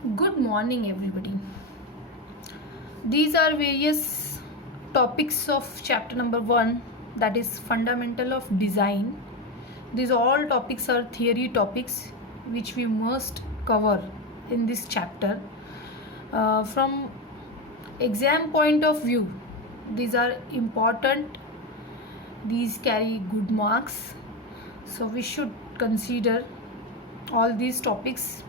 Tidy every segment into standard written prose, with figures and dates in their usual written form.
Good morning, everybody. These are various topics of chapter number 1, that is fundamental of design. These all topics are theory topics which we must cover in this chapter. From exam point of view, these are important. These carry good marks. So we should consider all these topics,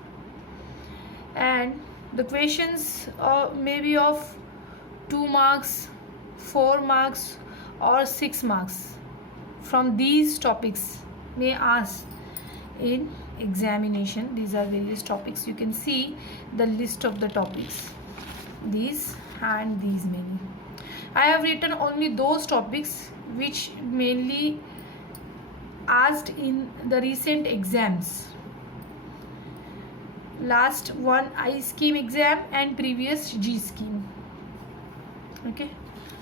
and the questions may be of 2 marks, 4 marks or 6 marks from these topics may ask in examination. These are various topics. You can see the list of the topics, these and these many. I have written only those topics which mainly asked in the recent exams. Last one I scheme exam and previous G scheme. Okay,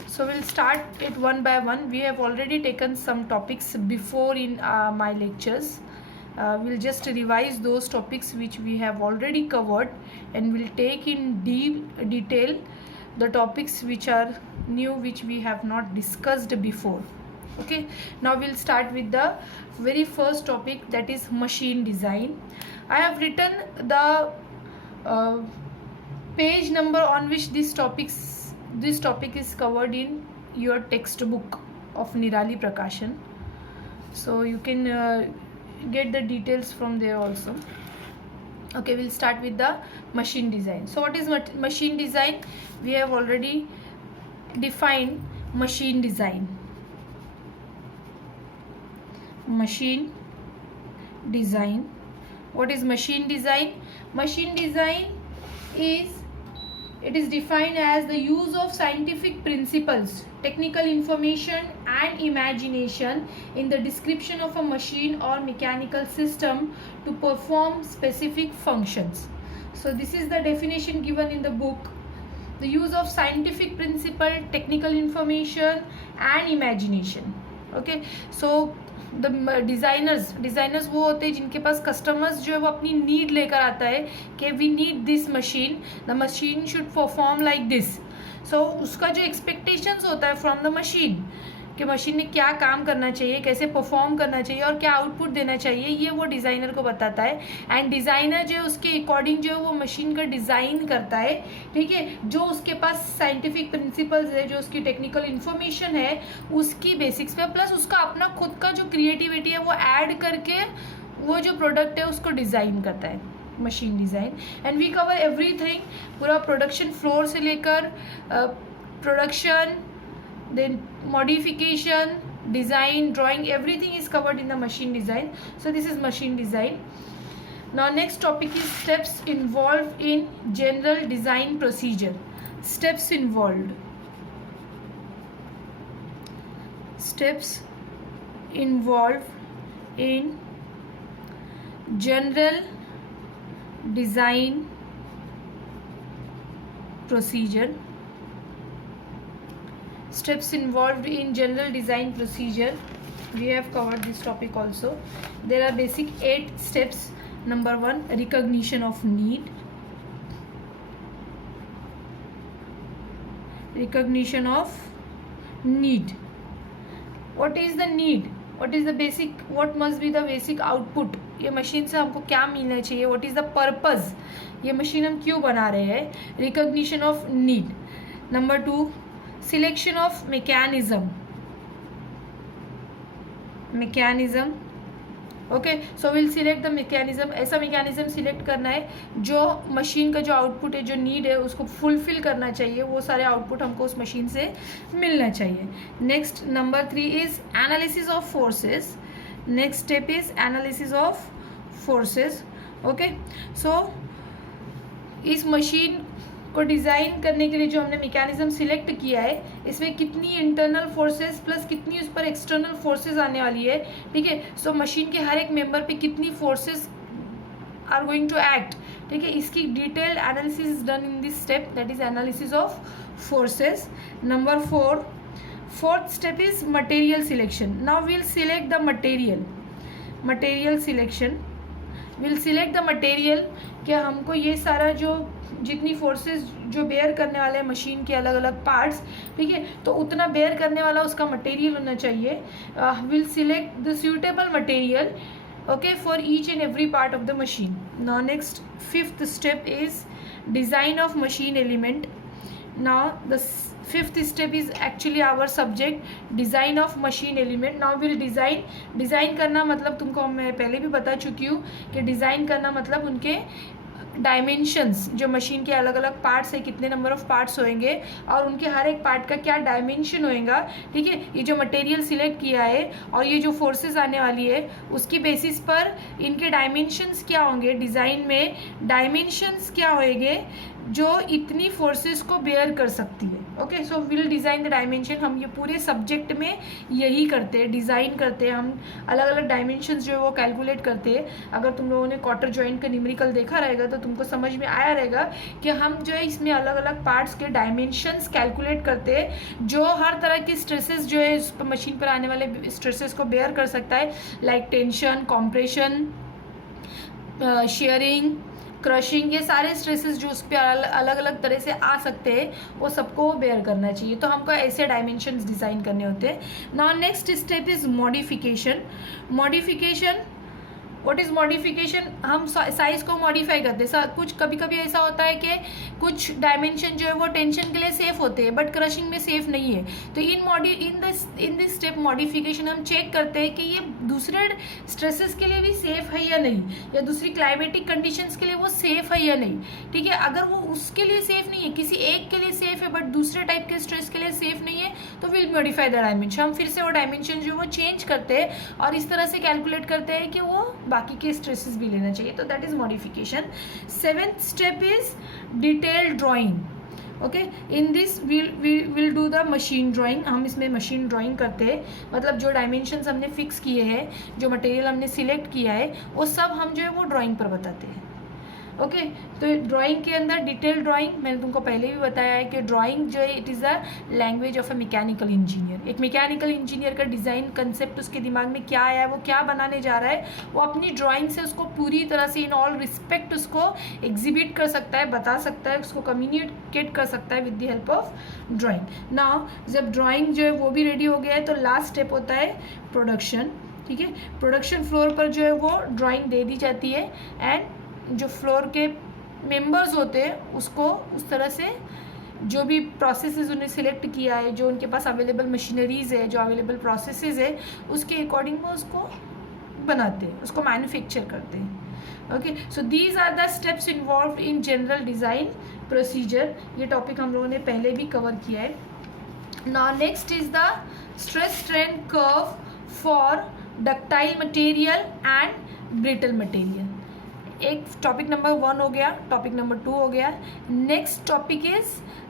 so we'll start it one by one. We have already taken some topics before in my lectures. We'll just revise those topics which we have already covered, and we'll take in deep detail the topics which are new, which we have not discussed before. Okay, now we'll start with the very first topic, that is machine design. I have written the page number on which this topic is covered in your textbook of Nirali Prakashan, so you can get the details from there also. Okay, we'll start with the machine design. So what is machine design? We have already defined machine design. Machine design. What is machine design? Machine design is defined as the use of scientific principles, technical information and imagination in the description of a machine or mechanical system to perform specific functions. So this is the definition given in the book. The use of scientific principle, technical information and imagination. Okay, so the designers वो होते हैं जिनके पास customers जो है वो अपनी need लेकर आता है कि we need this machine, the machine should perform like this. So उसका जो एक्सपेक्टेशंस होता है फ्रॉम द मशीन कि मशीन ने क्या काम करना चाहिए, कैसे परफॉर्म करना चाहिए और क्या आउटपुट देना चाहिए, ये वो डिज़ाइनर को बताता है. एंड डिज़ाइनर जो है उसके अकॉर्डिंग जो है वो मशीन का डिज़ाइन करता है. ठीक है, जो उसके पास साइंटिफिक प्रिंसिपल्स है, जो उसकी टेक्निकल इन्फॉर्मेशन है, उसकी बेसिक्स पे प्लस उसका अपना खुद का जो क्रिएटिविटी है वो ऐड करके वो जो प्रोडक्ट है उसको डिज़ाइन करता है, machine design. And we cover everything, पूरा प्रोडक्शन फ्लोर से लेकर production, then modification, design, drawing, everything is covered in the machine design. So this is machine design. Now next topic is steps involved in general design procedure. Steps involved. Steps involved in general design procedure. Steps involved in general design procedure. We have covered this topic also. There are basic 8 steps. Number 1, recognition of need. Recognition of need. What is the need? What is the basic? What must be the basic output? ये machine से हमको क्या मिलना चाहिए? What is the purpose? ये machine हम क्यों बना रहे हैं? Recognition of need. Number 2, selection of mechanism. Okay, so we'll select the mechanism. ऐसा mechanism select करना है जो मशीन का जो आउटपुट है, जो नीड है, उसको फुलफिल करना चाहिए. वो सारे आउटपुट हमको उस मशीन से मिलना चाहिए. Next number 3 is analysis of forces. Next step is analysis of forces. Okay, so इस मशीन को डिज़ाइन करने के लिए जो हमने मैकेनिज्म सिलेक्ट किया है, इसमें कितनी इंटरनल फोर्सेस प्लस कितनी उस पर एक्सटर्नल फोर्सेस आने वाली है. ठीक है, सो मशीन के हर एक मेंबर पे कितनी forces are going to act. ठीक है, इसकी detailed analysis is done in this step, that is analysis of forces. Number 4, fourth step is material selection. Now we'll select the material. Material selection, will select the material कि हमको ये सारा जो जितनी forces जो बेयर करने वाले हैं मशीन के अलग अलग पार्ट्स, ठीक है, तो उतना बेयर करने वाला उसका मटेरियल होना चाहिए. Will select the suitable material, okay, for each and every part of the machine. Now next, fifth step is design of machine element. Now the fifth step is actually our subject, design of machine element. Now we'll design करना मतलब तुमको मैं पहले भी बता चुकी हूँ कि डिज़ाइन करना मतलब उनके डायमेंशंस, जो मशीन के अलग अलग पार्ट्स है, कितने नंबर ऑफ पार्ट्स होंगे और उनके हर एक पार्ट का क्या डायमेंशन होएगा, ठीक है. ये जो मटेरियल सिलेक्ट किया है और ये जो फोर्सेस आने वाली है उसकी बेसिस पर इनके डायमेंशंस क्या होंगे, डिज़ाइन में डायमेंशंस क्या होंगे जो इतनी फोर्सेस को बेयर कर सकती है. Okay, so will design the dimension. हम ये पूरे सब्जेक्ट में यही करते हैं, डिज़ाइन करते हैं हम, अलग अलग डायमेंशंस जो है वो कैलकुलेट करते हैं. अगर तुम लोगों ने क्वार्टर जॉइंट का न्यूमेरिकल देखा रहेगा तो तुमको समझ में आया रहेगा कि हम जो है इसमें अलग अलग पार्ट्स के डायमेंशंस कैलकुलेट करते हैं जो हर तरह की स्ट्रेसेस जो है इस मशीन पर आने वाले स्ट्रेसेस को बेयर कर सकता है, like tension, compression, sharing, crushing. ये सारे स्ट्रेसेस जो उस पर अलग अलग तरह से आ सकते हैं वो सबको बेयर करना चाहिए. तो हमको ऐसे डायमेंशंस डिज़ाइन करने होते हैं. Now next step is modification. Modification, what is modification? हम साइज़ को मॉडिफाई करते हैं. कुछ कभी कभी ऐसा होता है कि कुछ डायमेंशन जो है वो टेंशन के लिए सेफ़ होते हैं बट क्रशिंग में सेफ़ नहीं है. तो इन दिस स्टेप मॉडिफिकेशन हम चेक करते हैं कि ये दूसरे स्ट्रेसेस के लिए भी सेफ़ है या नहीं, या दूसरी क्लाइमेटिक कंडीशंस के लिए वो सेफ़ है या नहीं. ठीक है, अगर वो उसके लिए सेफ़ नहीं है, किसी एक के लिए सेफ़ है बट दूसरे टाइप के स्ट्रेस के लिए सेफ़ नहीं है, तो विल मॉडिफाई द डायमेंशन. हम फिर से वो डायमेंशन जो वो चेंज करते हैं और इस तरह से कैलकुलेट करते हैं कि वो बाकी के स्ट्रेसेस भी लेना चाहिए. तो that is modification. Seventh step is detailed drawing. Okay, in this will do the machine drawing. हम इसमें मशीन ड्राइंग करते हैं, मतलब जो डायमेंशंस हमने फिक्स किए हैं, जो मटेरियल हमने सिलेक्ट किया है, वो सब हम जो है वो ड्राइंग पर बताते हैं. ओके, तो ड्राइंग के अंदर डिटेल ड्राइंग, मैंने तुमको पहले भी बताया है कि ड्राइंग जो है it is the language of a mechanical engineer. एक मैकेनिकल इंजीनियर का डिज़ाइन कंसेप्ट उसके दिमाग में क्या आया है, वो क्या बनाने जा रहा है, वो अपनी ड्राइंग से उसको पूरी तरह से इन ऑल रिस्पेक्ट उसको एग्जिबिट कर सकता है, बता सकता है, उसको कम्युनिकेट कर सकता है with the help of drawing. Now जब ड्राइंग जो है वो भी रेडी हो गया है तो लास्ट स्टेप होता है प्रोडक्शन. ठीक है, प्रोडक्शन फ्लोर पर जो है वो ड्राइंग दे दी जाती है एंड जो फ्लोर के मेंबर्स होते हैं उसको उस तरह से जो भी प्रोसेसेस उन्हें सिलेक्ट किया है, जो उनके पास अवेलेबल मशीनरीज़ है, जो अवेलेबल प्रोसेसेस है, उसके अकॉर्डिंग वो उसको बनाते हैं, उसको मैन्युफैक्चर करते हैं. Okay, so these are the steps involve in general design procedure. ये टॉपिक हम लोगों ने पहले भी कवर किया है. Now next is the stress strain curve for ductile material and brittle material. एक टॉपिक नंबर 1 हो गया, टॉपिक नंबर 2 हो गया. Next topic is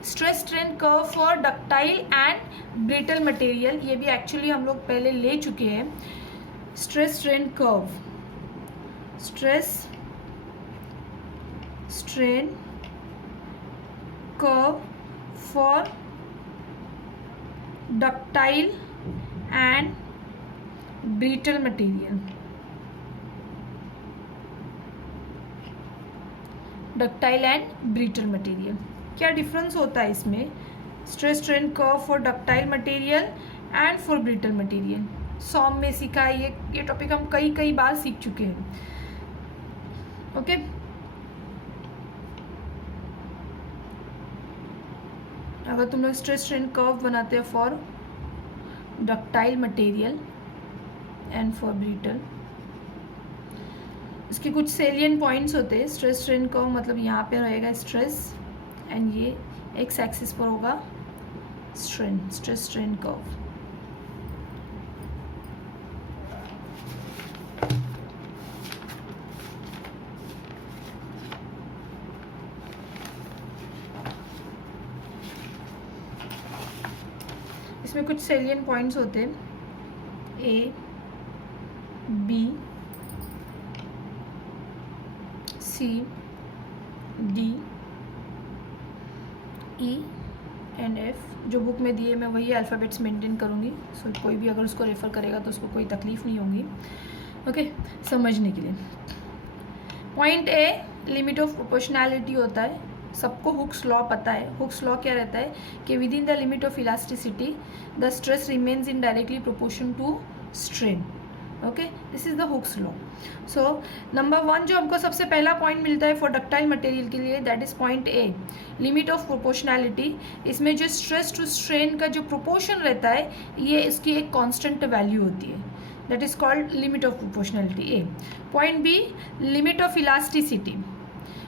stress strain curve for ductile and brittle material. ये भी एक्चुअली हम लोग पहले ले चुके हैं. Stress strain curve, stress strain curve for ductile and brittle material. Ductile and brittle material, क्या डिफरेंस होता है इसमें? Stress strain curve for ductile material and for brittle material. सॉम में सीखा है, ये टॉपिक हम कई बार सीख चुके हैं. ओके, अगर तुम लोग स्ट्रेस स्ट्रेन कर्व बनाते हो for ductile material and for brittle, इसके कुछ सेलियन पॉइंट्स होते हैं. स्ट्रेस स्ट्रेन कर्व मतलब यहाँ पे रहेगा स्ट्रेस एंड ये एक्स एक्सिस पर होगा स्ट्रेन, स्ट्रेस स्ट्रेन कर्व. इसमें कुछ सेलियन पॉइंट्स होते हैं, A, B, C, D, E and F. जो बुक में दिए मैं वही अल्फ़ाबेट्स मेंटेन करूँगी. सो कोई भी अगर उसको रेफ़र करेगा तो उसको कोई तकलीफ़ नहीं होगी. ओके, समझने के लिए. Point A, limit of proportionality होता है, सबको हुक्स लॉ पता है। हुक्स लॉ क्या रहता है कि within the limit of elasticity the stress remains in directly proportion to strain. Okay, this is the Hooke's law. So number 1 जो हमको सबसे पहला पॉइंट मिलता है फॉर डक्टाइल मटेरियल के लिए, that is point A, limit of proportionality. इसमें जो स्ट्रेस टू स्ट्रेन का जो प्रोपोर्शन रहता है ये इसकी एक कांस्टेंट वैल्यू होती है, that is called limit of proportionality A. Point B, limit of elasticity.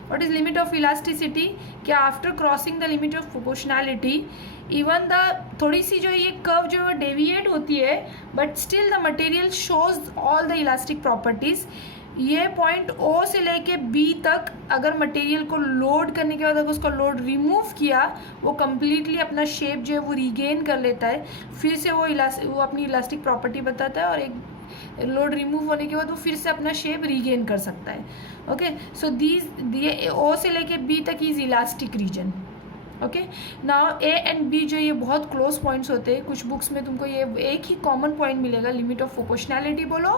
What is limit of elasticity? क्या after crossing the limit of proportionality even the थोड़ी सी जो ये कर्व जो है डेविएट होती है but still the material shows all the elastic properties. ये पॉइंट ओ से लेके बी तक अगर मटेरियल को लोड करने के बाद अगर उसका लोड रिमूव किया वो कम्प्लीटली अपना शेप जो है वो रिगेन कर लेता है, फिर से वो अपनी इलास्टिक प्रॉपर्टी बताता है और एक लोड रिमूव होने के बाद वो फिर से अपना शेप रीगेन कर सकता है। ओके, सो दिए ओ से लेके बी तक is elastic region. Okay, now A and B जो ये बहुत क्लोज पॉइंट्स होते हैं, कुछ बुक्स में तुमको ये एक ही कॉमन पॉइंट मिलेगा, लिमिट ऑफ प्रोपोर्शनैलिटी बोलो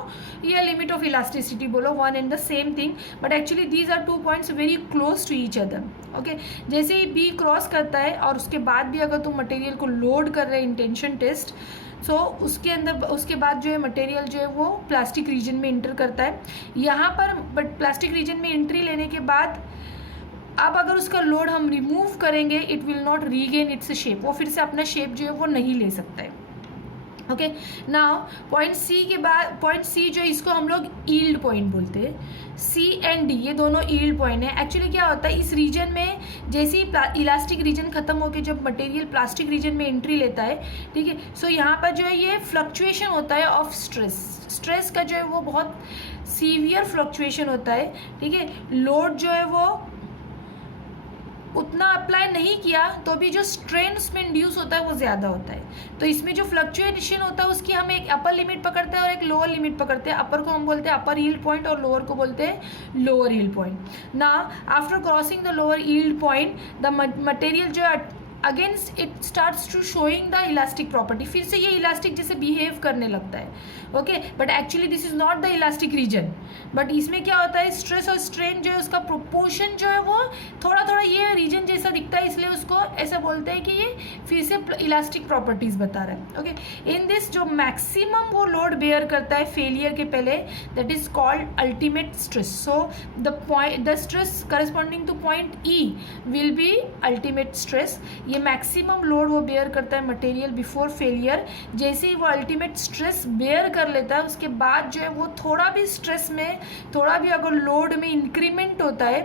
या लिमिट ऑफ इलास्टिसिटी बोलो, one and the same thing, but actually these are two points very close to each other. Okay, जैसे ही बी क्रॉस करता है और उसके बाद भी अगर तुम मटेरियल को लोड कर रहे हैं इन टेंशन टेस्ट, सो उसके अंदर उसके बाद जो है मटेरियल जो है वो प्लास्टिक रीजन में इंटर करता है यहाँ पर, बट प्लास्टिक रीजन में एंट्री लेने के बाद अब अगर उसका लोड हम रिमूव करेंगे it will not regain its shape, वो फिर से अपना शेप जो है वो नहीं ले सकता है। ओके, नाउ पॉइंट सी के बाद पॉइंट सी जो इसको हम लोग यील्ड पॉइंट बोलते हैं। सी एंड डी ये दोनों यील्ड पॉइंट है। एक्चुअली क्या होता है इस रीजन में जैसे ही इलास्टिक रीजन खत्म होकर जब मटेरियल प्लास्टिक रीजन में एंट्री लेता है, ठीक है, सो यहाँ पर जो है ये फ्लक्चुएशन होता है ऑफ स्ट्रेस का जो है वो बहुत सीवियर फ्लक्चुएशन होता है। ठीक है, लोड जो है वो उतना अप्लाई नहीं किया तो भी जो स्ट्रेन उसमें इंड्यूस होता है वो ज़्यादा होता है। तो इसमें जो फ्लक्चुएशन होता है उसकी हम एक अपर लिमिट पकड़ते हैं और एक लोअर लिमिट पकड़ते हैं। अपर को हम बोलते हैं अपर यील्ड पॉइंट और लोअर को बोलते हैं लोअर यील्ड पॉइंट। ना after crossing the lower yield point the material जो against it starts to showing the elastic property, फिर से ये इलास्टिक जैसे बिहेव करने लगता है। Okay, but actually this is not the elastic region, but इसमें क्या होता है स्ट्रेस और स्ट्रेन जो है उसका प्रोपोर्शन जो है वो थोड़ा थोड़ा ये रीजन जैसा दिखता है, इसलिए उसको ऐसा बोलते हैं कि ये फिर से इलास्टिक प्रॉपर्टीज बता रहा है। ओके, इन दिस जो मैक्सिमम वो लोड बेयर करता है फेलियर के पहले, that is called ultimate stress. So the stress corresponding two point E will be ultimate stress. ये मैक्सिमम लोड वो बेयर करता है मटेरियल बिफोर फेलियर। जैसे ही वो अल्टीमेट स्ट्रेस बेयर कर लेता है उसके बाद जो है वो थोड़ा भी स्ट्रेस में थोड़ा भी अगर लोड में इंक्रीमेंट होता है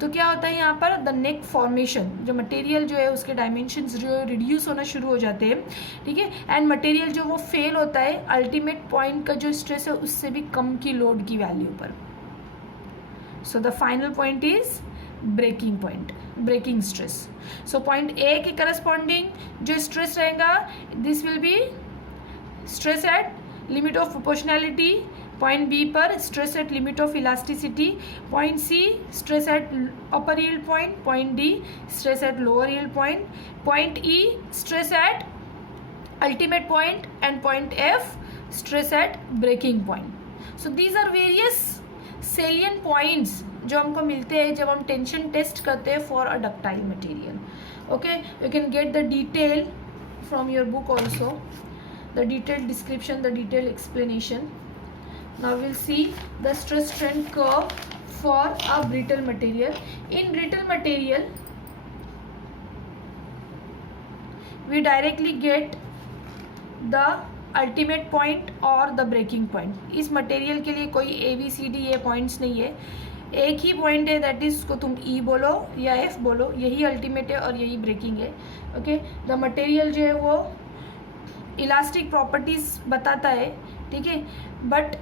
तो क्या होता है यहाँ पर द नेक फॉर्मेशन, जो मटेरियल जो है उसके डायमेंशंस जो रिड्यूस होना शुरू हो जाते हैं। ठीक है, एंड मटेरियल जो वो फेल होता है अल्टीमेट पॉइंट का जो स्ट्रेस है उससे भी कम की लोड की वैल्यू पर। So the final point is breaking point, breaking stress. So point A के करस्पॉन्डिंग जो स्ट्रेस रहेगा this will be stress at limit of proportionality, point B पर stress at limit of elasticity, point C stress at upper yield point, point D stress at lower yield point, point E stress at ultimate point and point F stress at breaking point. So these are various salient points जो हमको मिलते हैं जब हम tension test करते हैं for a ductile material. Okay, you can get the detail from your book also, the detailed description, the detailed explanation. Now we'll see the stress strain curve for a brittle material. In brittle material we directly get the ultimate point or the breaking point. इस material के लिए कोई ABCD ये points नहीं है, एक ही point है, that is उसको तुम E बोलो या F बोलो, यही अल्टीमेट है और यही ब्रेकिंग है। ओके, द मटेरियल जो है वो इलास्टिक प्रॉपर्टीज बताता है, ठीक है, but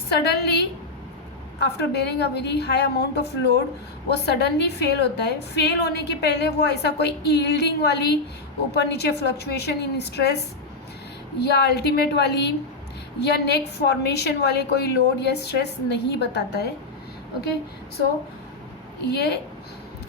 suddenly after bearing a very high amount of load वो सडनली फेल होता है। फेल होने के पहले वो ऐसा कोई यील्डिंग वाली ऊपर नीचे फ्लक्चुएशन इन स्ट्रेस या अल्टीमेट वाली या नेक फॉर्मेशन वाले कोई लोड या स्ट्रेस नहीं बताता है। ओके, सो ये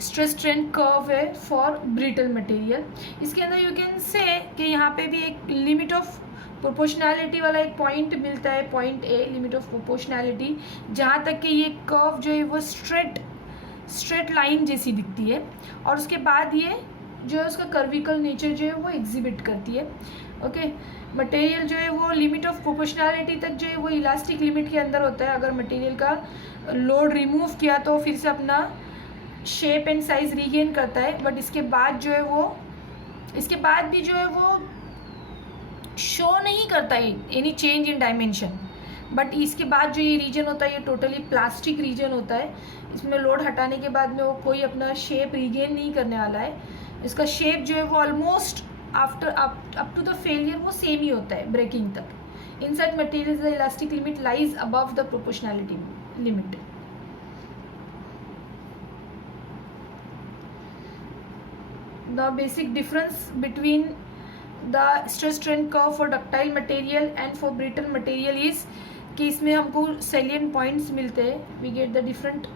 स्ट्रेस स्ट्रेन कर्व है फॉर ब्रिटल मटेरियल। इसके अंदर यू कैन से कि यहाँ पे भी एक लिमिट ऑफ प्रोपोर्शनैलिटी वाला एक पॉइंट मिलता है, point a limit of proportionality, जहाँ तक कि ये कर्व जो है वो स्ट्रेट स्ट्रेट लाइन जैसी दिखती है, और उसके बाद ये जो है उसका कर्विकल नेचर जो है वो एग्जिबिट करती है। ओके, मटेरियल जो है वो लिमिट ऑफ प्रोपोर्शनैलिटी तक जो है वो इलास्टिक लिमिट के अंदर होता है। अगर मटेरियल का लोड रिमूव किया तो फिर से अपना शेप एंड साइज रीगेन करता है, बट इसके बाद जो है वो, इसके बाद भी जो है वो शो नहीं करता है any change in dimension. But इसके बाद जो ये रीजन होता है ये टोटली प्लास्टिक रीजन होता है। इसमें लोड हटाने के बाद में वो कोई अपना शेप रीगेन नहीं करने वाला है। इसका शेप जो है वो almost after up to the failure वो सेम ही होता है ब्रेकिंग तक। In such materials the elastic limit lies above the proportionality limit. The basic difference between the stress strain curve for ductile material and for brittle material is कि इसमें हमको salient points मिलते हैं। We get the different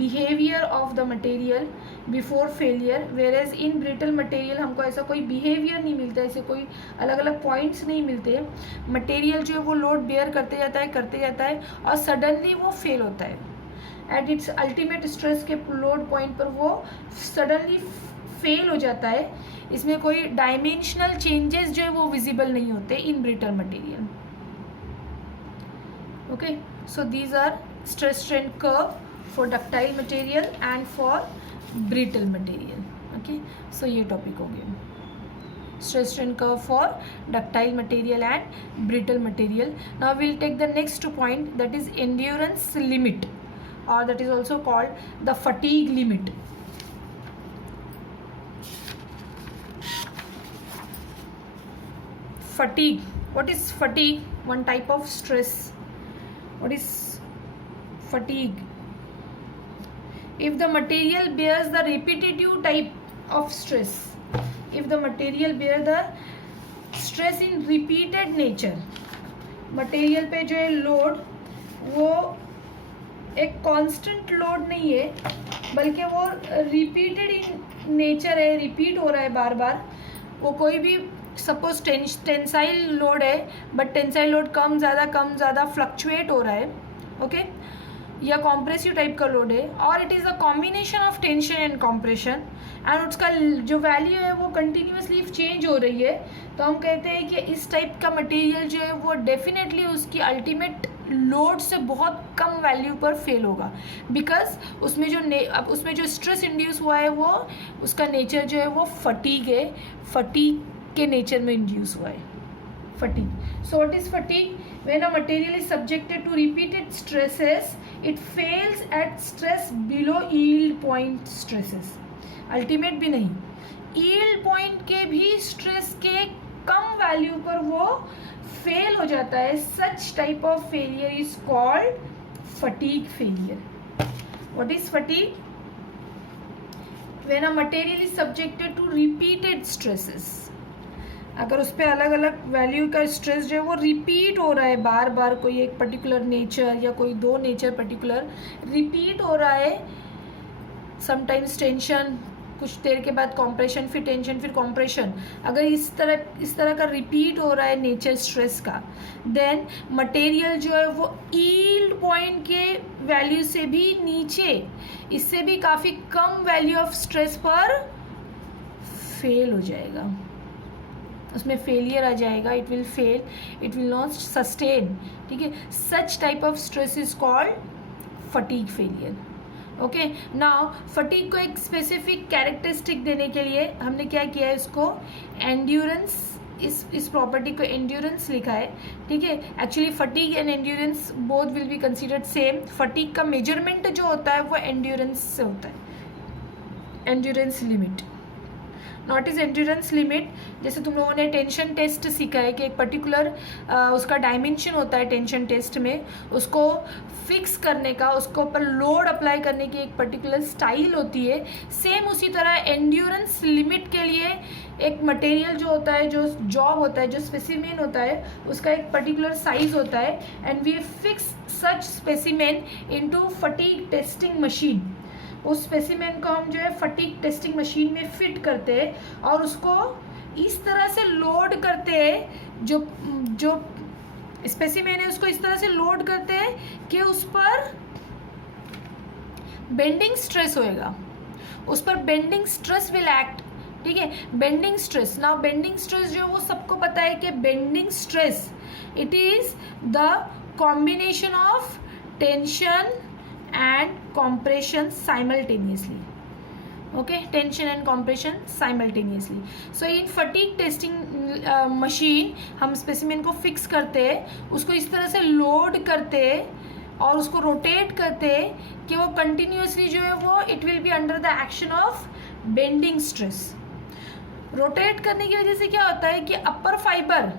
behavior of the material before failure, whereas in brittle material हमको ऐसा कोई behavior नहीं मिलता, ऐसे कोई अलग अलग points नहीं मिलते। मटेरियल जो है वो लोड बेयर करते जाता है और सडनली वो फेल होता है। एट इट्स अल्टीमेट स्ट्रेस के लोड पॉइंट पर वो सडनली फेल हो जाता है। इसमें कोई डायमेंशनल चेंजेस जो है वो विजिबल नहीं होते in brittle material. Okay, so these are stress strain curve for ductile material and for brittle material. Okay, so ये टॉपिक हो गया stress strain curve for ductile material and brittle material. Now we will take the next point, that is endurance limit, or that is also called the fatigue limit. Fatigue, what is fatigue? One type of stress. What is fatigue? If the material bears the repetitive type of stress, if the material bear the stress in repeated nature, material पे जो है load वो एक constant load नहीं है, बल्कि वो repeated in nature है, रिपीट हो रहा है बार बार। वो कोई भी सपोज टेंसाइल लोड है, बट टेंसाइल लोड कम ज़्यादा फ्लक्चुएट हो रहा है। ओके, या कॉम्प्रेसिव टाइप का लोड है, और it is a combination of tension and compression, and उसका जो वैल्यू है वो कंटिन्यूसली चेंज हो रही है। तो हम कहते हैं कि इस टाइप का मटेरियल जो है वो डेफिनेटली उसकी अल्टीमेट लोड से बहुत कम वैल्यू पर फेल होगा, बिकॉज उसमें जो स्ट्रेस इंड्यूस हुआ है वो उसका नेचर जो है वो फटीग है, फटीग के नेचर में इंड्यूस हुआ है fatigue. So what is fatigue? When a material is subjected to repeated stresses, it fails at stress below yield point stresses. Ultimate भी नहीं, yield point के भी स्ट्रेस के कम वैल्यू पर वो फेल हो जाता है। Such type of failure is called fatigue failure. What is fatigue? When a material is subjected to repeated stresses, अगर उस पर अलग अलग वैल्यू का स्ट्रेस जो है वो रिपीट हो रहा है बार बार, कोई एक पर्टिकुलर नेचर या कोई दो नेचर पर्टिकुलर रिपीट हो रहा है, समटाइम्स टेंशन, कुछ देर के बाद कॉम्प्रेशन, फिर टेंशन, फिर कॉम्प्रेशन, अगर इस तरह का रिपीट हो रहा है नेचर स्ट्रेस का, देन मटेरियल जो है वो यील्ड पॉइंट के वैल्यू से भी नीचे, इससे भी काफ़ी कम वैल्यू ऑफ स्ट्रेस पर फेल हो जाएगा, उसमें फेलियर आ जाएगा, it will fail, it will not sustain. ठीक है, such type of stress is called fatigue failure. Okay, now fatigue को एक स्पेसिफिक कैरेक्टरिस्टिक देने के लिए हमने क्या किया है, उसको एंड्योरेंस, इस प्रॉपर्टी को एंड्योरेंस लिखा है। ठीक है, actually fatigue and endurance both will be considered same. Fatigue का मेजरमेंट जो होता है वो एंड्योरेंस से होता है, endurance limit. Not is endurance limit, जैसे तुम लोगों ने टेंशन टेस्ट सीखा है कि एक पर्टिकुलर उसका डायमेंशन होता है टेंशन टेस्ट में, उसको फिक्स करने का, उसको ऊपर लोड अप्लाई करने की एक पर्टिकुलर स्टाइल होती है। सेम उसी तरह एंड्योरेंस लिमिट के लिए एक मटेरियल जो होता है, जो जॉब होता है, जो स्पेसिमेन होता है, उसका एक पर्टिकुलर साइज होता है, and we fix such specimen into fatigue testing machine. उस स्पेसिमेन को हम जो है फटीग टेस्टिंग मशीन में फिट करते हैं और उसको इस तरह से लोड करते हैं, जो स्पेसिमेन है उसको इस तरह से लोड करते हैं कि उस पर बेंडिंग स्ट्रेस होएगा, उस पर बेंडिंग स्ट्रेस विल एक्ट, ठीक है। Bending stress, now bending stress जो वो सबको पता है कि bending stress it is the combination of tension and compression simultaneously, okay, tension and compression simultaneously. So in fatigue testing machine हम स्पेसिमेन को फिक्स करते हैं, उसको इस तरह से लोड करते हैं और उसको रोटेट करते हैं कि वो कंटिन्यूसली जो है वो it will be under the action of bending stress. Rotate करने की वजह से क्या होता है कि upper fiber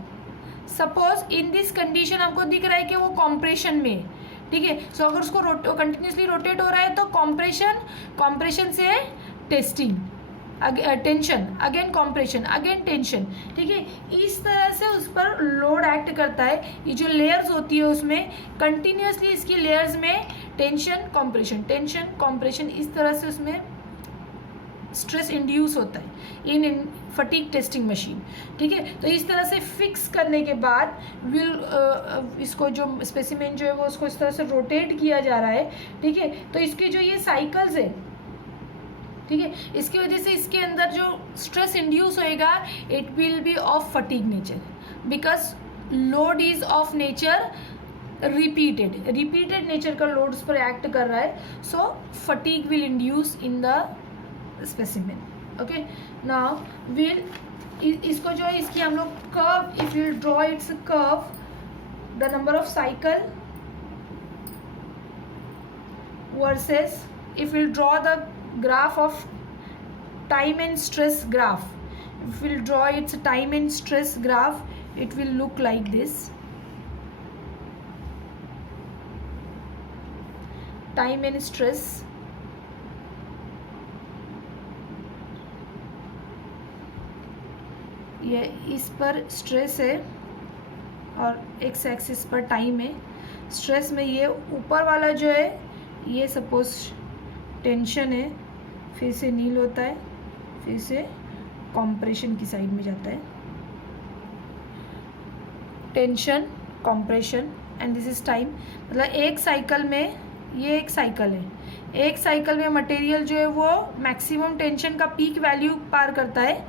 suppose in this condition हमको दिख रहा है कि वो कॉम्प्रेशन में, ठीक है। सो अगर उसको कंटिन्यूसली रोटेट हो रहा है तो कॉम्प्रेशन से testing, tension again compression again tension, ठीक है। इस तरह से उस पर लोड एक्ट करता है। ये जो लेयर्स होती है उसमें कंटिन्यूसली इसकी लेयर्स में टेंशन कॉम्प्रेशन इस तरह से उसमें स्ट्रेस इंड्यूस होता है इन फटीग टेस्टिंग मशीन, ठीक है। तो इस तरह से फिक्स करने के बाद इसको जो स्पेसिमेन जो है वो उसको इस तरह से रोटेट किया जा रहा है, ठीक है। तो इसके जो ये साइकिल्स है, ठीक है, इसकी वजह से इसके अंदर जो स्ट्रेस इंड्यूस होएगा it will be of fatigue nature because load is of nature repeated nature का लोड उस पर एक्ट कर रहा है। So fatigue will induce in the specimen, okay. Now will इसको जो है इसकी हम लोग curve, if you draw its curve, the number of cycle versus if we'll draw the graph of time and stress graph, if we'll draw its time and stress graph it will look like this. Time and stress, ये इस पर stress है और x axis पर time है। Stress में ये ऊपर वाला जो है ये सपोज टेंशन है, फिर से नील होता है, फिर से कॉम्प्रेशन की साइड में जाता है, tension compression and this is time. मतलब एक साइकिल में, ये एक साइकिल है, एक साइकिल में मटेरियल जो है वो मैक्सिमम टेंशन का पीक वैल्यू पार करता है,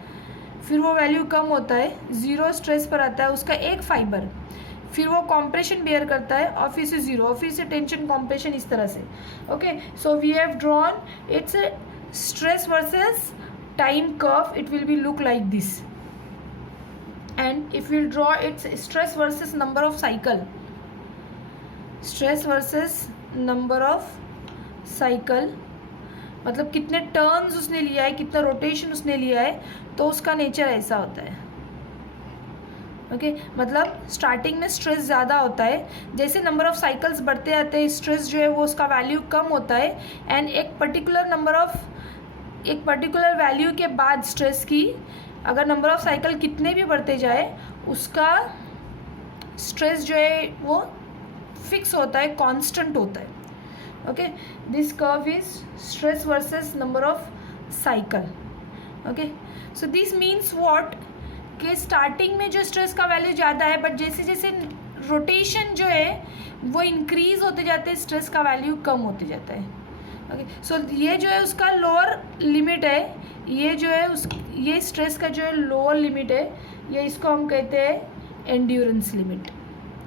फिर वो वैल्यू कम होता है, ज़ीरो स्ट्रेस पर आता है उसका एक फाइबर, फिर वो कॉम्प्रेशन बेयर करता है और फिर से ज़ीरो और फिर से टेंशन कॉम्प्रेशन इस तरह से, okay. So we have drawn its stress versus time curve, it will be look like this. And if will draw its stress versus number of cycle, stress versus number of cycle मतलब कितने turns उसने लिया है, कितना rotation उसने लिया है, तो उसका नेचर ऐसा होता है, ओके। मतलब स्टार्टिंग में स्ट्रेस ज़्यादा होता है, जैसे नंबर ऑफ साइकिल्स बढ़ते जाते हैं स्ट्रेस जो है वो उसका वैल्यू कम होता है, एंड एक पर्टिकुलर वैल्यू के बाद स्ट्रेस की अगर नंबर ऑफ साइकिल कितने भी बढ़ते जाए उसका स्ट्रेस जो है वो फिक्स होता है, कांस्टेंट होता है, okay. This curve is stress versus number of cycle, okay. So this means what कि स्टार्टिंग में जो स्ट्रेस का वैल्यू ज़्यादा है बट जैसे जैसे रोटेशन जो है वो इंक्रीज होते जाते हैं स्ट्रेस का वैल्यू कम होते जाता है, ओके। सो ये जो है उसका लोअर लिमिट है, ये जो है ये स्ट्रेस का जो है लोअर लिमिट है, ये इसको हम कहते हैं एंड्योरेंस लिमिट।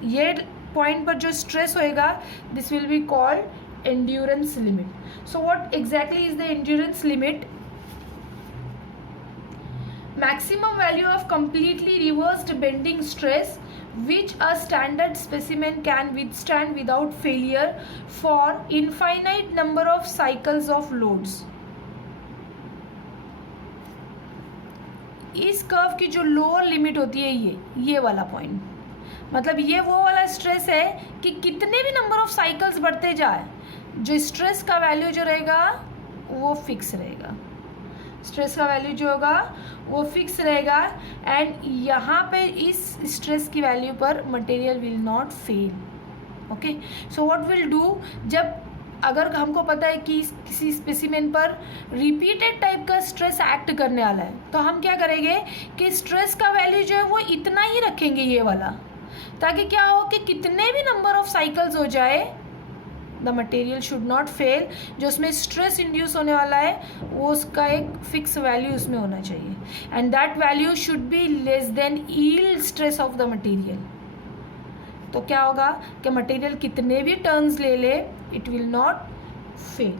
ये पॉइंट पर जो स्ट्रेस होएगा this will be called endurance limit. So what exactly is the endurance limit? Maximum value of completely reversed bending stress which a standard specimen can withstand without failure for infinite number of cycles of loads. इस curve की जो lower limit होती है ये वाला point, मतलब ये वो वाला स्ट्रेस है कि कितने भी नंबर ऑफ साइकिल्स बढ़ते जाए जो स्ट्रेस का वैल्यू जो रहेगा वो फिक्स रहेगा, स्ट्रेस का वैल्यू जो होगा वो फिक्स रहेगा, एंड यहाँ पे इस स्ट्रेस की वैल्यू पर material will not fail, okay. So what will do, जब अगर हमको पता है कि किसी स्पेसिमेन पर रिपीटेड टाइप का स्ट्रेस एक्ट करने वाला है तो हम क्या करेंगे कि स्ट्रेस का वैल्यू जो है वो इतना ही रखेंगे ये वाला, ताकि क्या हो कि कितने भी नंबर ऑफ साइकिल्स हो जाए the material should not fail, जो उसमें स्ट्रेस इंड्यूस होने वाला है वो उसका एक फिक्स वैल्यू उसमें होना चाहिए, and that value should be less than yield stress of the material. तो क्या होगा कि मटेरियल कितने भी टर्न्स ले ले, it will not fail.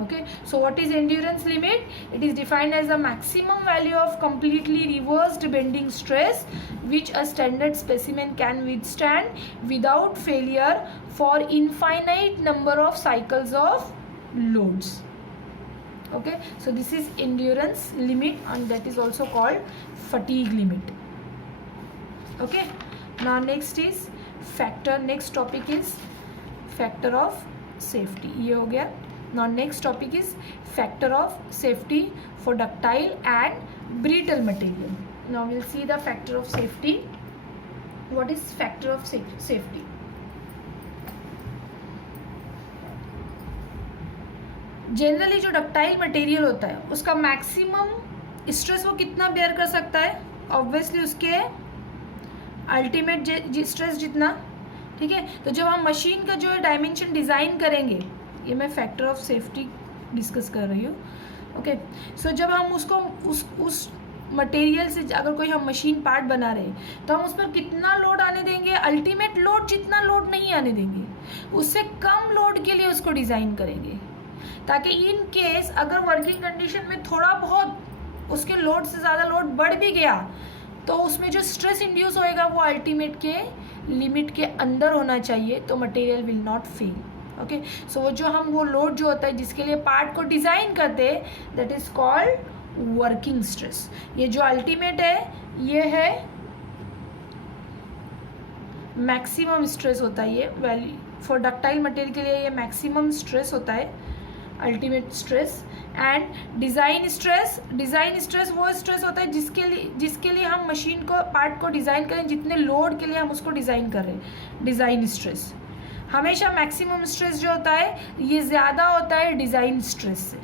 Okay, so what is endurance limit? It is defined as the maximum value of completely reversed bending stress which a standard specimen can withstand without failure for infinite number of cycles of loads. Okay, so this is endurance limit, and that is also called fatigue limit. Okay, now next is factor, next topic is factor of safety. ये हो गया. Now next topic is factor of safety for ductile and brittle material. Now we'll see the factor of safety. What is factor of safety? Generally जो ductile material होता है उसका maximum stress वो कितना bear कर सकता है? ऑब्वियसली उसके अल्टीमेट स्ट्रेस जितना, ठीक है। तो जब हम मशीन का जो डायमेंशन डिज़ाइन करेंगे, ये मैं फैक्टर ऑफ सेफ्टी डिस्कस कर रही हूँ। ओके, सो जब हम उसको उस मटेरियल से अगर कोई हम मशीन पार्ट बना रहे हैं तो हम उस पर कितना लोड आने देंगे? अल्टीमेट लोड जितना लोड नहीं आने देंगे, उससे कम लोड के लिए उसको डिज़ाइन करेंगे, ताकि इन केस अगर वर्किंग कंडीशन में थोड़ा बहुत उसके लोड से ज़्यादा लोड बढ़ भी गया तो उसमें जो स्ट्रेस इंड्यूस होएगा वो अल्टीमेट के लिमिट के अंदर होना चाहिए, तो material will not fail. Okay, so वो जो हम वो लोड जो होता है जिसके लिए पार्ट को डिज़ाइन करते हैं, that is called working stress. ये जो अल्टीमेट है ये है मैक्सिमम स्ट्रेस होता है, ये वैल्यू फॉर डक्टाइल मटेरियल के लिए ये मैक्सिमम स्ट्रेस होता है, ultimate stress. And design stress वो स्ट्रेस होता है जिसके लिए हम मशीन को पार्ट को डिज़ाइन करें, जितने लोड के लिए हम उसको डिज़ाइन कर रहे हैं, डिज़ाइन स्ट्रेस। हमेशा मैक्सिमम स्ट्रेस जो होता है ये ज़्यादा होता है डिज़ाइन स्ट्रेस से।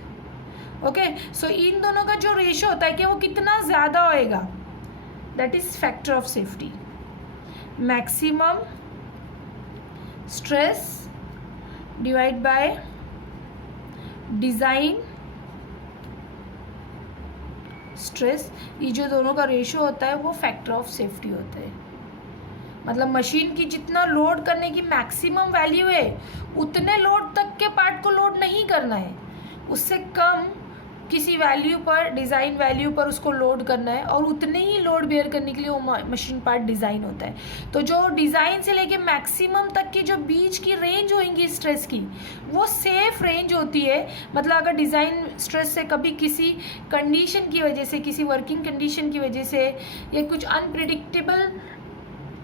ओके, सो इन दोनों का जो रेशो होता है कि वो कितना ज़्यादा होएगा, that is factor of safety. Maximum stress divide by design stress, ये जो दोनों का रेशो होता है वो फैक्टर ऑफ सेफ्टी होता है। मतलब मशीन की जितना लोड करने की मैक्सिमम वैल्यू है उतने लोड तक के पार्ट को लोड नहीं करना है, उससे कम किसी वैल्यू पर, डिज़ाइन वैल्यू पर उसको लोड करना है, और उतने ही लोड बेयर करने के लिए वो मशीन पार्ट डिज़ाइन होता है। तो जो डिज़ाइन से लेके मैक्सिमम तक की जो बीच की रेंज होगी स्ट्रेस की, वो सेफ रेंज होती है। मतलब अगर डिज़ाइन स्ट्रेस से कभी किसी कंडीशन की वजह से, किसी वर्किंग कंडीशन की वजह से या कुछ अनप्रिडिक्टेबल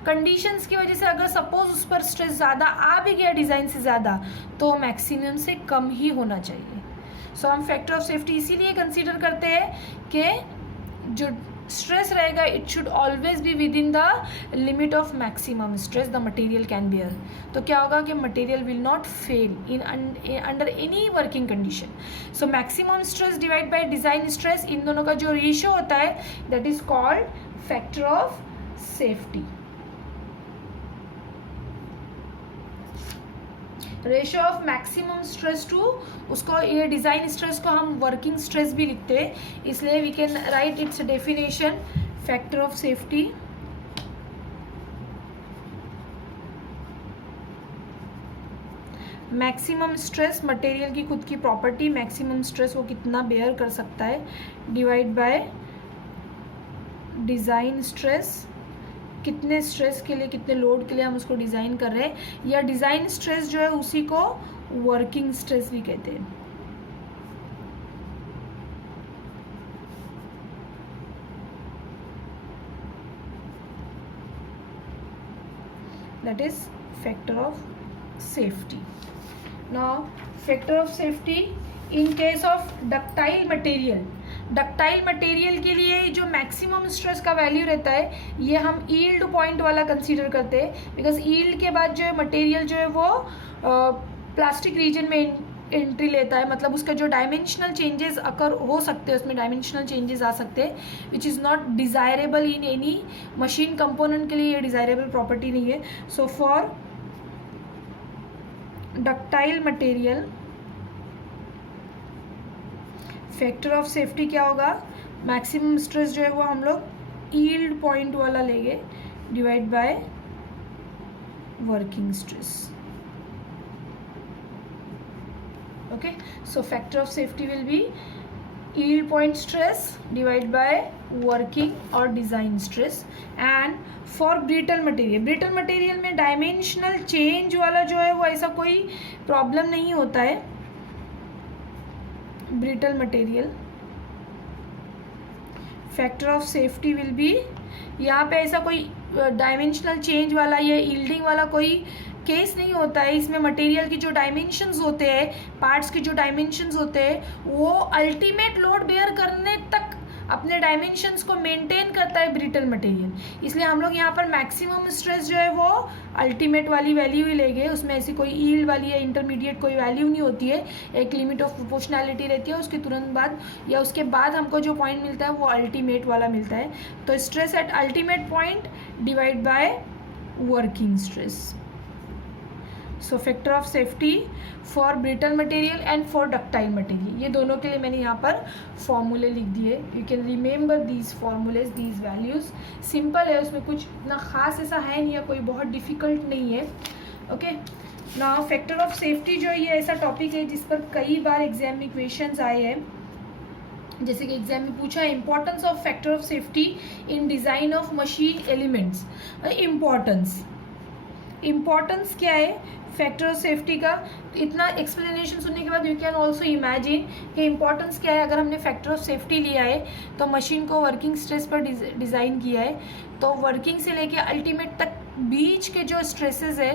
कंडीशंस की वजह से अगर सपोज उस पर स्ट्रेस ज़्यादा आ भी गया डिज़ाइन से ज़्यादा, तो मैक्सिमम से कम ही होना चाहिए। सो हम फैक्टर ऑफ सेफ्टी इसीलिए कंसीडर करते हैं कि जो स्ट्रेस रहेगा it should always be within the limit of maximum stress the material can bear. तो क्या होगा कि material will not fail in under any working condition. So maximum stress divide by design stress, इन दोनों का जो ratio होता है that is called factor of safety. Ratio of maximum stress to, उसको ये डिज़ाइन स्ट्रेस को हम वर्किंग स्ट्रेस भी लिखते हैं, इसलिए we can write its definition. Factor of safety maximum stress, material की खुद की प्रॉपर्टी, मैक्सिमम स्ट्रेस वो कितना बेयर कर सकता है, डिवाइड बाय डिज़ाइन स्ट्रेस, कितने स्ट्रेस के लिए, कितने लोड के लिए हम उसको डिज़ाइन कर रहे हैं, या डिज़ाइन स्ट्रेस जो है उसी को वर्किंग स्ट्रेस भी कहते हैं। That is factor of safety. Now factor of safety in case of ductile material, ductile material के लिए जो मैक्सिमम स्ट्रेस का वैल्यू रहता है ये हम यील्ड पॉइंट वाला कंसीडर करते हैं, बिकॉज यील्ड के बाद जो है मटेरियल जो है वो प्लास्टिक रीजन में एंट्री लेता है। मतलब उसका जो डायमेंशनल चेंजेस अकर हो सकते हैं, उसमें डायमेंशनल चेंजेस आ सकते हैं which is not desirable in any machine component के लिए ये डिज़ायरेबल प्रॉपर्टी नहीं है। So for ductile material, factor of safety क्या होगा, मैक्सिमम स्ट्रेस जो है वो हम लोग यील्ड पॉइंट वाला लेंगे divide by working stress. Okay, so factor of safety will be yield point stress divided by working or design stress. And for brittle material में dimensional change वाला जो है वो ऐसा कोई प्रॉब्लम नहीं होता है. brittle material factor of safety will be, यहाँ पे ऐसा कोई डायमेंशनल चेंज वाला या यील्डिंग वाला कोई केस नहीं होता है. इसमें मटेरियल की जो डायमेंशंस होते हैं, पार्ट्स के जो डायमेंशंस होते हैं, वो अल्टीमेट लोड बेयर करने तक अपने डायमेंशंस को मेंटेन करता है ब्रिटल मटेरियल. इसलिए हम लोग यहाँ पर मैक्सिमम स्ट्रेस जो है वो अल्टीमेट वाली वैल्यू ही लेंगे. उसमें ऐसी कोई यील्ड वाली या इंटरमीडिएट कोई वैल्यू नहीं होती है. एक लिमिट ऑफ प्रोपोर्शनैलिटी रहती है, उसके तुरंत बाद या उसके बाद हमको जो पॉइंट मिलता है वो अल्टीमेट वाला मिलता है. तो stress at ultimate point divide by working stress. So factor of safety for brittle material and for ductile material, ये दोनों के लिए मैंने यहाँ पर फॉर्मूले लिख दिए. You can remember these formulas, these values. Simple है, उसमें कुछ इतना खास ऐसा है नहीं, या कोई बहुत डिफ़िकल्ट नहीं है. Okay, now factor of safety जो ये ऐसा टॉपिक है जिस पर कई बार एग्जाम में क्वेश्चंस आए हैं. जैसे कि एग्जाम में पूछा है importance of factor of safety in design of machine elements. Importance क्या है फैक्टर ऑफ सेफ्टी का. इतना एक्सप्लेनेशन सुनने के बाद यू कैन ऑल्सो इमेजिन कि इम्पॉर्टेंस क्या है. अगर हमने फैक्टर ऑफ सेफ्टी लिया है तो मशीन को वर्किंग स्ट्रेस पर डिज़ाइन किया है, तो वर्किंग से लेके अल्टीमेट तक बीच के जो स्ट्रेसेस है,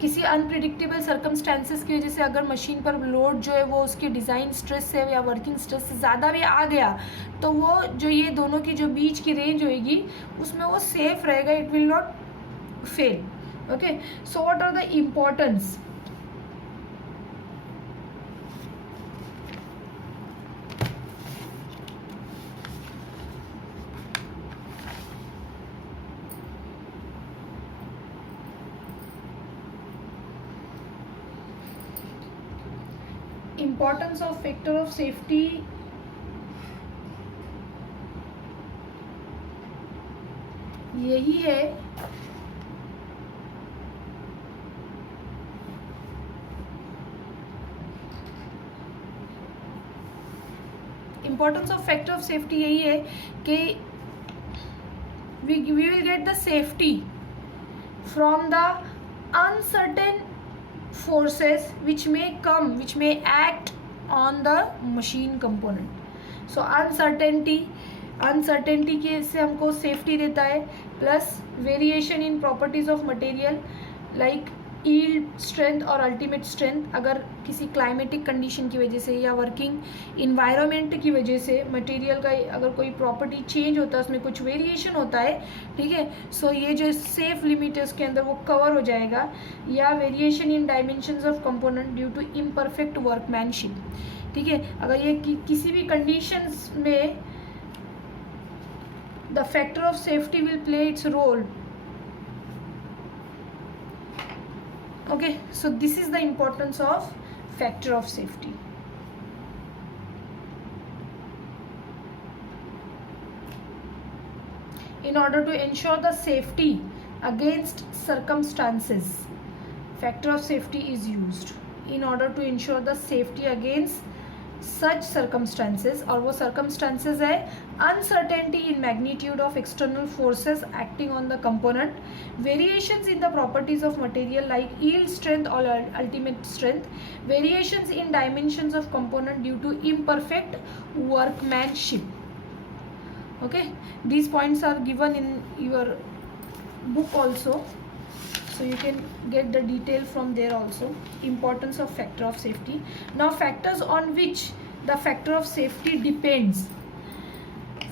किसी अनप्रिडिक्टेबल सर्कमस्टेंसेस की वजह से अगर मशीन पर लोड जो है वो उसके डिज़ाइन स्ट्रेस से या वर्किंग स्ट्रेस से ज़्यादा भी आ गया, तो वो जो ये दोनों की जो बीच की रेंज होएगी उसमें वो सेफ रहेगा. It will not fail. Okay, so what are the importance? Importance of factor of safety यही है importance of factor of safety यही है कि we will get the safety from the uncertain forces which may act on the machine component. So uncertainty के से हमको safety देता है, plus variation in properties of material like yield strength और ultimate strength. अगर किसी क्लाइमेटिक कंडीशन की वजह से या वर्किंग इन्वायरमेंट की वजह से मटेरियल का अगर कोई प्रॉपर्टी चेंज होता है, उसमें कुछ वेरिएशन होता है, ठीक है, सो ये जो सेफ लिमिट है उसके अंदर वो कवर हो जाएगा. या variation in dimensions of component due to imperfect workmanship. ठीक है, अगर ये किसी भी कंडीशंस में the factor of safety will play its role. Okay, so this is the importance of factor of safety. In order to ensure the safety against circumstances, factor of safety is used. In order to ensure the safety against such circumstances, और वो circumstances है uncertainty in magnitude of external forces acting on the component, variations in the properties of material like yield strength or ultimate strength, variations in dimensions of component due to imperfect workmanship. Okay, these points are given in your book also, so you can get the detail from there also. Importance of factor of safety. Now factors on which the factor of safety depends.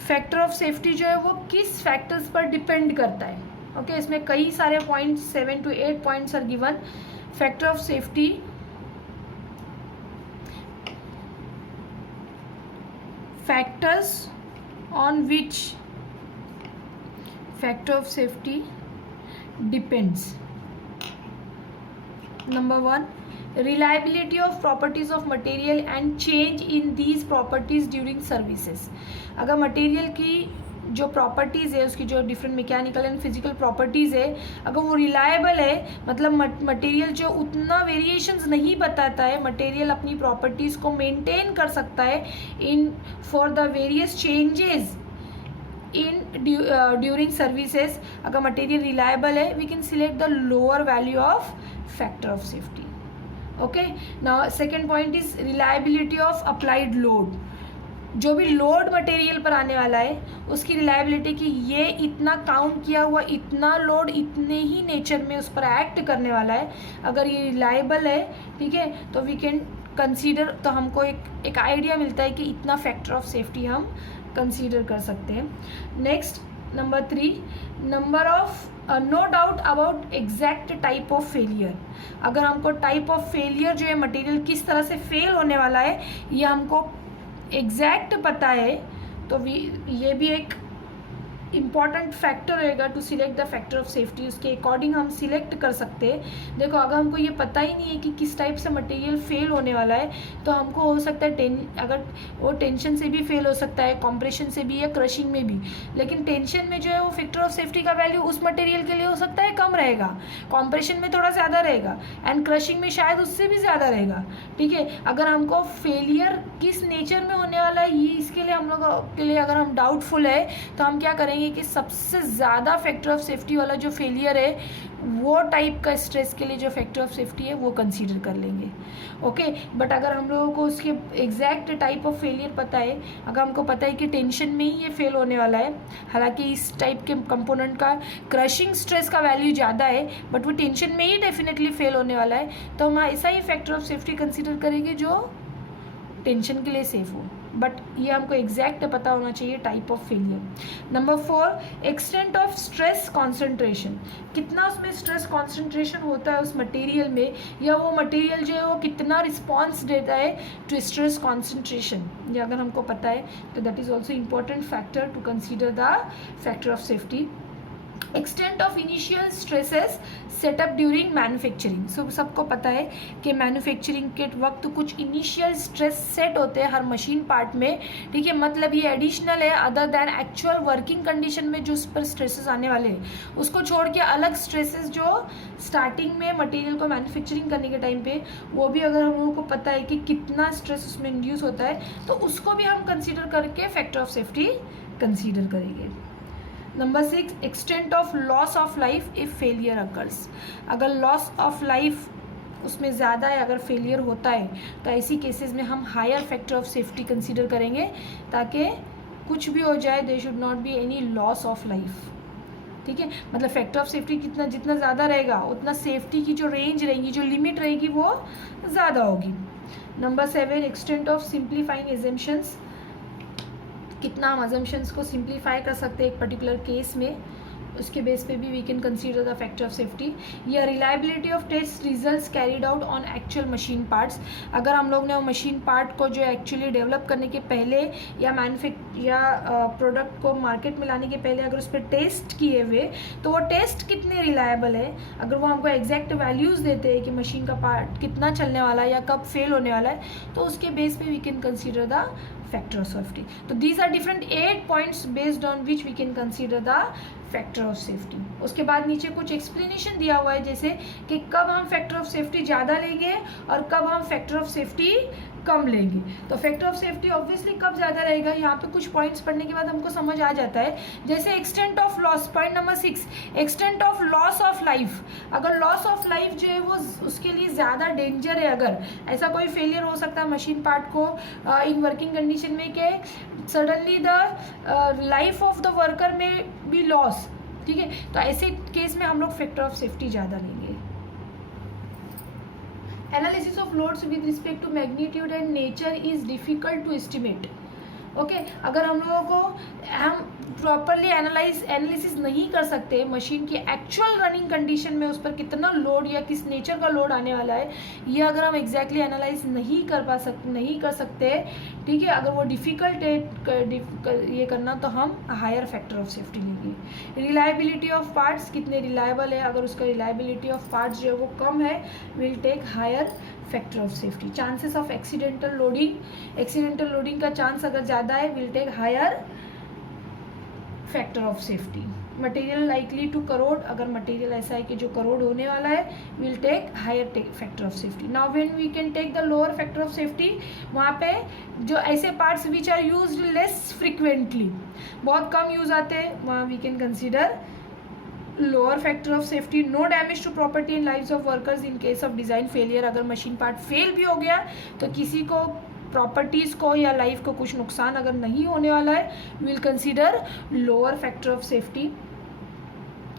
Factor of safety जो है वो किस factors पर depend करता है. Okay, इसमें कई सारे points 7 to 8 points are given. Factor of safety factors on which factor of safety depends. Number 1, reliability of properties of material and change in these properties during services. अगर material की जो properties है, उसकी जो different mechanical and physical properties है, अगर वो reliable है, मतलब मटेरियल जो उतना वेरिएशंस नहीं बताता है, मटेरियल अपनी प्रॉपर्टीज़ को मेंटेन कर सकता है in for the various changes in during services, अगर मटेरियल रिलायबल है, we can select the lower value of factor of safety. Okay, now second point is reliability of applied load. जो भी load material पर आने वाला है उसकी reliability की, ये इतना काउंट किया हुआ इतना लोड इतने ही नेचर में उस पर एक्ट करने वाला है, अगर ये रिलायबल है, ठीक है, तो वी कैन कंसीडर, तो हमको एक आइडिया मिलता है कि इतना फैक्टर ऑफ सेफ्टी हम कंसीडर कर सकते हैं। Next number 3, number of no doubt about exact type of failure. अगर हमको टाइप ऑफ फेलियर जो है मटेरियल किस तरह से फेल होने वाला है ये हमको एग्जैक्ट पता है, तो ये भी एक इम्पॉर्टेंट फैक्टर रहेगा to select the factor of safety. उसके अकॉर्डिंग हम सिलेक्ट कर सकते हैं। देखो, अगर हमको ये पता ही नहीं है कि किस टाइप से मटेरियल फेल होने वाला है, तो हमको हो सकता है अगर वो टेंशन से भी फेल हो सकता है, कॉम्प्रेशन से भी या क्रशिंग में भी, लेकिन टेंशन में जो है वो फैक्टर ऑफ सेफ्टी का वैल्यू उस मटेरियल के लिए हो सकता है कम रहेगा, कॉम्प्रेशन में थोड़ा ज़्यादा रहेगा, एंड क्रशिंग में शायद उससे भी ज़्यादा रहेगा। ठीक है, अगर हमको फेलियर किस नेचर में होने वाला है, ये इसके लिए हम लोग के लिए अगर हम डाउटफुल है तो हम क्या करेंगे कि सबसे ज़्यादा फैक्टर ऑफ सेफ्टी वाला जो फेलियर है, वो टाइप का स्ट्रेस के लिए जो फैक्टर ऑफ सेफ्टी है वो कंसीडर कर लेंगे। ओके, बट अगर हम लोगों को उसके एग्जैक्ट टाइप ऑफ फेलियर पता है, अगर हमको पता है कि टेंशन में ही ये फेल होने वाला है, हालांकि इस टाइप के कंपोनेंट का क्रशिंग स्ट्रेस का वैल्यू ज़्यादा है, बट वो टेंशन में ही डेफिनेटली फेल होने वाला है, तो हम ऐसा ही फैक्टर ऑफ सेफ्टी कंसीडर करेंगे जो टेंशन के लिए सेफ हो, बट ये हमको एग्जैक्ट पता होना चाहिए type of failure. Number 4, extent of stress concentration. कितना उसमें स्ट्रेस कॉन्सेंट्रेशन होता है उस मटेरियल में, या वो मटेरियल जो है वो कितना रिस्पॉन्स देता है टू स्ट्रेस कॉन्सेंट्रेशन, ये अगर हमको पता है तो that is also important factor to consider the factor of safety. Extent of initial stresses setup during manufacturing. सबको पता है कि मैन्युफैक्चरिंग के वक्त कुछ इनिशियल स्ट्रेस सेट होते हैं हर मशीन पार्ट में, ठीक है, मतलब ये एडिशनल है other than actual working condition में जो उस पर स्ट्रेसेस आने वाले हैं, उसको छोड़ के अलग स्ट्रेसेस जो स्टार्टिंग में मटेरियल को मैन्युफैक्चरिंग करने के टाइम पे, वो भी अगर हम लोगों को पता है कि कितना स्ट्रेस उसमें इंड्यूस होता है, तो उसको भी हम कंसिडर करके फैक्टर ऑफ सेफ्टी कंसिडर करेंगे। Number 6, extent of loss of life if failure occurs. अगर लॉस ऑफ लाइफ उसमें ज़्यादा है, अगर फेलियर होता है, तो ऐसी केसेस में हम higher factor of safety consider करेंगे, ताकि कुछ भी हो जाए there should not be any loss of life. ठीक है, मतलब फैक्टर ऑफ सेफ्टी जितना ज़्यादा रहेगा उतना सेफ्टी की जो रेंज रहेगी, जो लिमिट रहेगी, वो ज़्यादा होगी। Number 7, extent of simplifying assumptions. कितना हम अजम्पशंस को सिंप्लीफाई कर सकते हैं एक पर्टिकुलर केस में, उसके बेस पे भी we can consider the factor of safety. या reliability of test results carried out on actual machine parts. अगर हम लोग ने वो मशीन पार्ट को जो एक्चुअली डेवलप करने के पहले या प्रोडक्ट को मार्केट में लाने के पहले अगर उस पर टेस्ट किए हुए, तो वो टेस्ट कितने रिलायबल है, अगर वो हमको एग्जैक्ट वैल्यूज़ देते हैं कि मशीन का पार्ट कितना चलने वाला है या कब फेल होने वाला है, तो उसके बेस पे we can consider the factor of safety. तो these are different 8 points based on which we can consider the factor of safety. उसके बाद नीचे कुछ एक्सप्लेनेशन दिया हुआ है, जैसे कि कब हम फैक्टर ऑफ सेफ्टी ज़्यादा लेंगे और कब हम फैक्टर ऑफ सेफ्टी कम लेंगे। तो फैक्टर ऑफ सेफ्टी ऑब्वियसली कब ज़्यादा रहेगा, यहाँ पे कुछ पॉइंट्स पढ़ने के बाद हमको समझ आ जाता है। जैसे extent of loss, point number 6, extent of loss of life. अगर लॉस ऑफ लाइफ जो है वो उसके लिए ज़्यादा डेंजर है, अगर ऐसा कोई फेलियर हो सकता है मशीन पार्ट को इन वर्किंग कंडीशन में कि suddenly the life of the worker में भी लॉस, ठीक है, तो ऐसे केस में हम लोग फैक्टर ऑफ सेफ्टी ज़्यादा लेंगे। Analysis of loads with respect to magnitude and nature is difficult to estimate. Okay, अगर हम लोगों को हम प्रॉपरली एनालिसिस नहीं कर सकते मशीन की एक्चुअल रनिंग कंडीशन में उस पर कितना लोड या किस नेचर का लोड आने वाला है, ये अगर हम एग्जैक्टली एनालाइज नहीं कर सकते, ठीक है, अगर वो डिफ़िकल्ट है ये करना, तो हम हायर फैक्टर ऑफ सेफ्टी लेंगे। रिलायबिलिटी ऑफ पार्ट्स, कितने रिलायबल है, अगर उसका रिलायबिलिटी ऑफ पार्ट्स जो है वो कम है, will take higher factor of safety. Chances of accidental loading का चांस अगर ज़्यादा है will take higher factor of safety. Material likely to corrode, अगर मटेरियल ऐसा है कि जो करोड होने वाला है will take higher factor of safety. Now when we can take the lower factor of safety, वहाँ पे जो ऐसे parts which are used less frequently, बहुत कम यूज आते हैं, वहाँ we can consider lower factor of safety. No damage to property and lives of workers in case of design failure. अगर मशीन पार्ट फेल भी हो गया तो किसी को प्रॉपर्टीज़ को या लाइफ को कुछ नुकसान अगर नहीं होने वाला है, will consider lower factor of safety.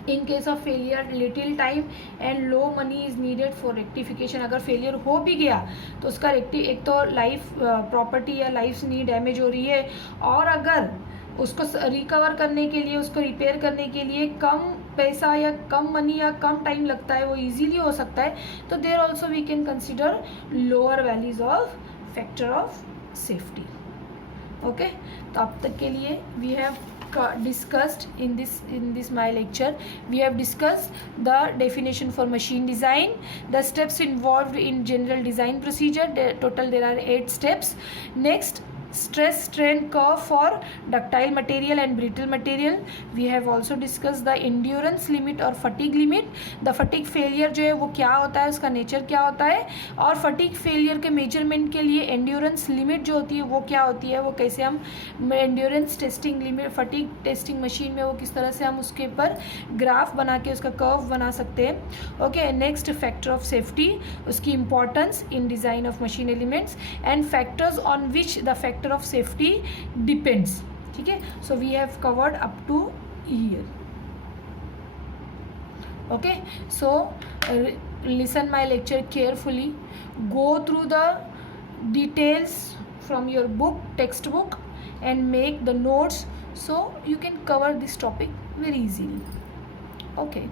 In case of failure little time and low money is needed for rectification. अगर फेलियर हो भी गया तो उसका एक तो लाइफ प्रॉपर्टी या लाइफ नहीं डैमेज हो रही है, और अगर उसको रिकवर करने के लिए, उसको रिपेयर करने के लिए कम पैसा या कम मनी या कम टाइम लगता है, वो इजीली हो सकता है, तो there also we can consider lower values of factor of safety. Okay, तो अब तक के लिए we have discussed in this my lecture, we have discussed the definition for machine design, the steps involved in general design procedure. Total there are 8 steps. Next, stress strain curve for ductile material and brittle material. We have also discussed the endurance limit और fatigue limit. The fatigue failure जो है वो क्या होता है, उसका nature क्या होता है, और fatigue failure के मेजरमेंट के लिए endurance limit जो होती है वो क्या होती है, वो कैसे हम endurance testing limit fatigue testing machine में वो किस तरह से हम उसके ऊपर ग्राफ बना के उसका कर्व बना सकते हैं. Okay, next factor of safety, उसकी importance in design of machine elements and factors on which the factor of safety depends. ठीक है, so we have covered up to here. Okay, so listen my lecture carefully, go through the details from your book, textbook, and make the notes so you can cover this topic very easily. Okay.